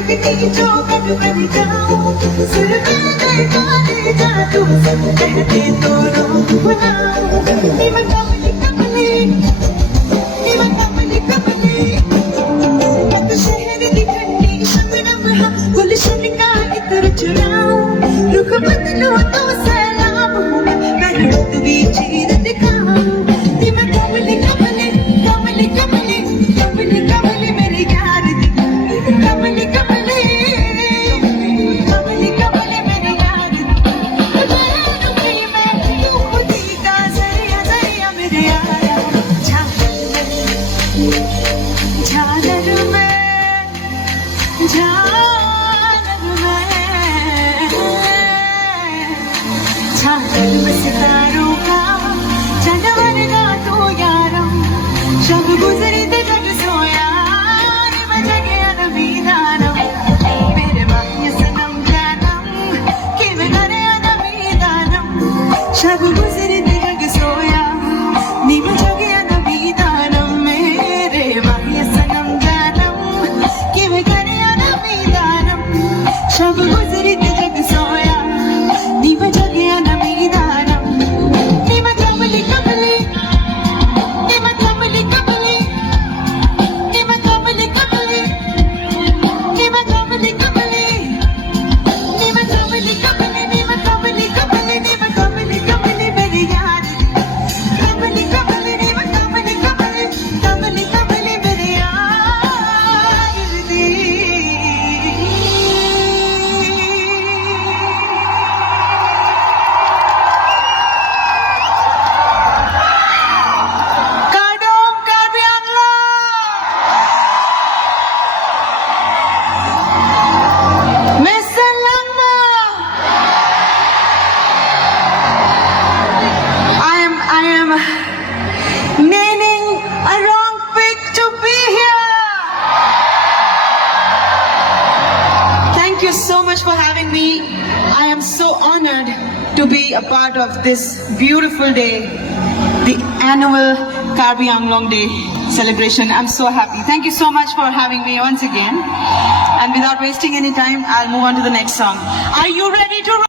लगती जो कट बन जाऊं सिर पे गाने जादू सब कहते तो रोक बुलाऊं नीम कमली कमली नीम कमली कमली अब शहर की ठंडी शबनम हा गुलशन का इत्र चुराऊं रुख बदलूं तो सलाम हूँ मैं रुत भी चीर दिखाऊं नीम कमली कमली कमली कमली कमली कमली मेरी यार दी कमली कमली कमली कमली मेरी यार दी रुकी मैं तू खुदी का जरिया जरिया मेरे यारा झालर में सितारों का जानवर का तो यारम शब गुजरी ते जग सोया नी मैं जगया नबी दानम मेरे बाकी सनम जानम कि मैं करे नबी दानम शब गुजरी ते जग सोया नी मैं जगया नबी दानम मेरे बाकी सनम जानम कि मैं करे नबी दानम शब गुजरी ते जग सोया नी मैं जगया नबी दानम नी मैं कमली कमली नी मैं कमली कमली नी मैं कमली कमली नी मैं कमली कमली नी मैं कमली कमली नी मैं कमली कमली नी मैं कमली कमली मेरी यार कमली कमली नी मैं कमली कमली कमली कमली मेरी यार दी meaning a wrong pick to be here. Thank you so much for having me. I am so honored to be a part of this beautiful day, the annual Karbi Anglong Day celebration. I'm so happy. Thank you so much for having me once again. And without wasting any time, I'll move on to the next song. Are you ready to